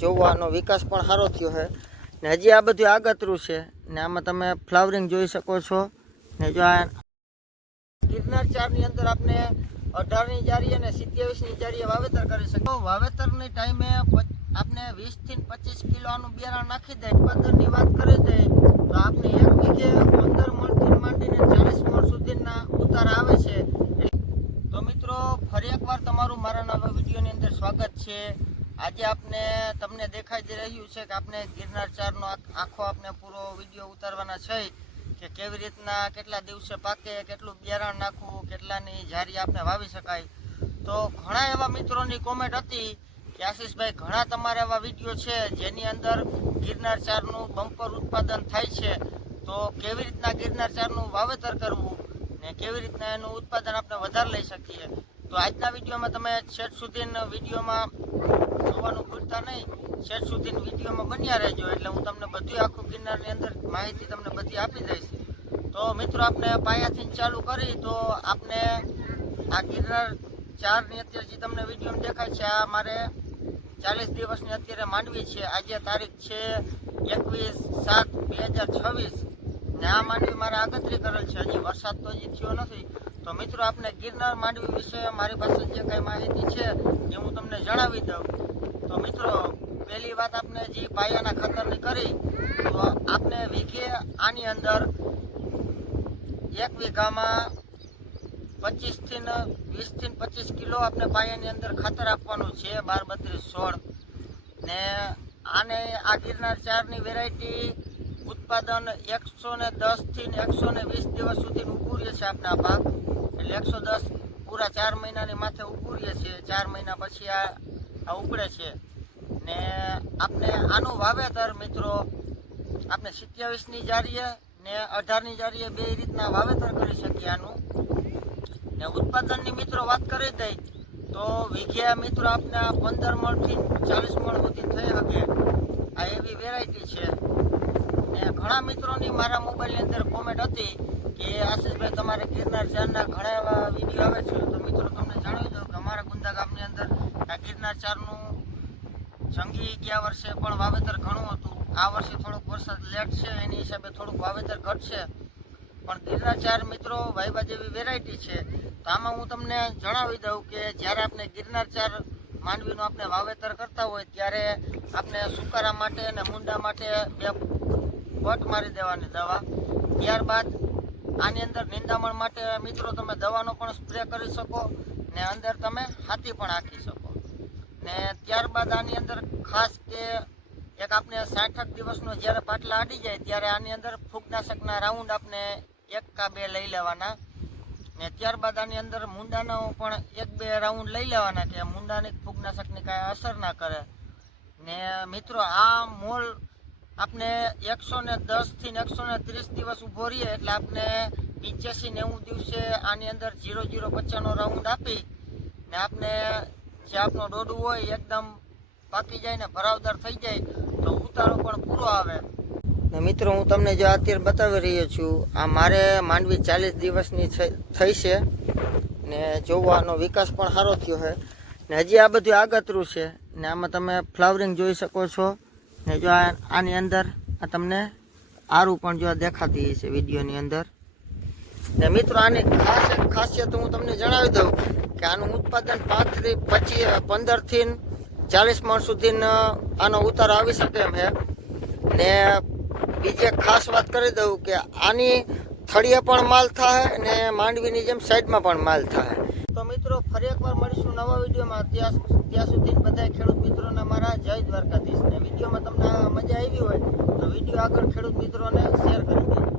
જોવાનો વિકાસ પણ સારો થયો છે ને હજી આ બધું આગતરું છે ને આમાં તમે ફ્લાવરિંગ જોઈ શકો છો ને જો આ ગિરનાર 4 ની અંદર આપણે 18 ની જારી અને 27 ની જારીએ વાવેતર કરી શકો. વાવેતરની ટાઈમે આપણે 20 થી 25 કિલોનું બિયારણ નાખી દે. ઉત્પાદનની વાત કરી દે તો આપણે 1 વીઘે 15 મણથી માંડીને 40 મણ સુધીના ઉતાર આવે છે. તો મિત્રો ફરી એકવાર તમારું મારા નવા વિડીયોની અંદર સ્વાગત છે. આજે આપણે તમને દેખાઈ રહ્યું છે કે આપણે ગિરનાર 4 નો આખો આપણે પૂરો વિડીયો ઉતારવાના છે કે કેવી રીતના કેટલા દિવસે પાકે, કેટલું બિયારણ નાખવું, કેટલાની જારી આપણે વાવી શકાય. તો ઘણા એવા મિત્રોની કોમેન્ટ હતી કે આશીષભાઈ ઘણા તમારા એવા વિડીયો છે જેની અંદર ગિરનાર 4 નું બમ્પર ઉત્પાદન થાય છે, તો કેવી રીતના ગિરનાર 4 નું વાવેતર કરવું ને કેવી રીતના એનું ઉત્પાદન આપણે વધારે લઈ શકીએ. તો આજના વિડીયોમાં તમે છેક સુધી વિડીયોમાં જોવાનું ભૂલતા નહીં. છેક સુધી વિડીયોમાં બન્યા રહેજો એટલે હું તમને બધું આખું ગિરનારની અંદર માહિતી તમને બધી આપી દઈશ. તો મિત્રો આપણે પાયાથી ચાલુ કરી તો આપણે આ ગિરનાર 4 ની અત્યારે જે તમને વિડીયો દેખાય છે આ મારે 40 દિવસની અત્યારે માંડવી છે. આજે તારીખ છે 21/7/2026 ને આ માંડવી મારે આગતરી કરેલ છે. હજી વરસાદ તો હજી થયો નથી. તો મિત્રો આપણે ગિરનાર માંડવી વિશે મારી પાસે જે કઈ માહિતી છે એ હું તમને જણાવી દઉં. તો મિત્રો પહેલી વાત આપણે જે પાયાના ખાતરની કરી તો આપણે વીઘે આની અંદર 1 વીઘામાં 20 થી 25 કિલો આપણે પાયાની અંદર ખાતર આપવાનું છે 12-32-16 ને આને આ ગિરનાર 4 ની વેરાયટી ઉત્પાદન 110 થી 120 દિવસ સુધી ઊભું રહે છે. આપણે આ પાક એટલે 110 પૂરા 4 મહિનાની માથે ઊભું રહે છે. 4 મહિના પછી આ ઉપડે છે ને આપણે આનું વાવેતર મિત્રો આપણે 27 ની જારીએ ને 18 ની જારીએ બે રીતના વાવેતર કરી શકીએ આનું. ને ઉત્પાદનની મિત્રો વાત કરી દઈ તો વીઘે મિત્રો આપણે 15 મણથી 40 મણ સુધી થઈ શકે આ એવી વેરાયટી છે. ને ઘણા મિત્રોની મારા મોબાઈલની અંદર કોમેન્ટ હતી કે આશીષભાઈ તમારે ગિરનાર 4 ના ઘણા એવા વિડીયો આવે છે. તો મિત્રો તમને જણાવી દઉં કે અમારા ગુંદા ગામની અંદર આ ગિરનાર 4 નું જંગી ગયા વર્ષે પણ વાવેતર ઘણું હતું. આ વર્ષે થોડોક વરસાદ લેટ છે એની હિસાબે થોડુંક વાવેતર ઘટશે, પણ ગિરનાર 4 મિત્રો વાયવા જેવી વેરાયટી છે. તો આમાં હું તમને જણાવી દઉં કે જ્યારે આપણે ગિરનાર 4 માંડવીનું આપણે વાવેતર કરતા હોય ત્યારે આપણે સુકારા માટે અને મુંડા માટે 2 પટ મારી દેવાની દવા. ત્યારબાદ આની અંદર નિંદામણ માટે મિત્રો તમે દવાનો પણ સ્પ્રે કરી શકો ને અંદર તમે હાથી પણ હાંકી શકો. ને ત્યારબાદ આની અંદર ખાસ કે એક આપણે 60 દિવસનો જ્યારે પાટલા આડી જાય ત્યારે આની અંદર ફૂગનાશકના રાઉન્ડ આપણે 1 કે 2 લઈ લેવાના ને ત્યારબાદ આની અંદર મુંડાનો પણ 1-2 રાઉન્ડ લઈ લેવાના કે મુંડાની ફૂગનાશકની કાંઈ અસર ના કરે. ને મિત્રો આ મોલ આપણે 110 થી 130 દિવસ ઊભો રહીએ એટલે આપણે 85-90 દિવસે આની અંદર 0-0-50 રાઉન્ડ આપી ને આપણે જે આપણો ડોડું હોય એકદમ પાકી જાય ને ભરાવદાર થઈ જાય તો ઉતારો પણ પૂરો આવે. ને મિત્રો હું તમને જો અત્યારે બતાવી રહ્યો છું આ મારે માંડવી 40 દિવસની થઈ છે ને જોવાનો વિકાસ પણ સારો થયો છે ને હજી આ બધું આગતરું છે ને આમાં તમે ફ્લાવરિંગ જોઈ શકો છો ને જો આની અંદર આ તમને આરું પણ જો દેખાતી છે વિડીયોની અંદર. ને મિત્રો આની ખાસિયત હું તમને જણાવી દઉં કે આનું ઉત્પાદન 15 થી 40 મણ સુધી આનો ઉતાર આવી શકે એમ છે. ને બીજી ખાસ વાત કરી દઉં કે આની થળીએ પણ માલ થાય ને માંડવીની જેમ સાઈડમાં પણ માલ થાય. તો મિત્રો ફરી એકવાર મળીશું નવા વિડીયોમાં. ત્યાં સુધી બધા ખેડૂત મિત્રોને મારા જય દ્વારકાધીશ. ને વિડીયોમાં તમને મજા આવી હોય તો વિડીયો આગળ ખેડૂત મિત્રોને શેર કરી દેજો.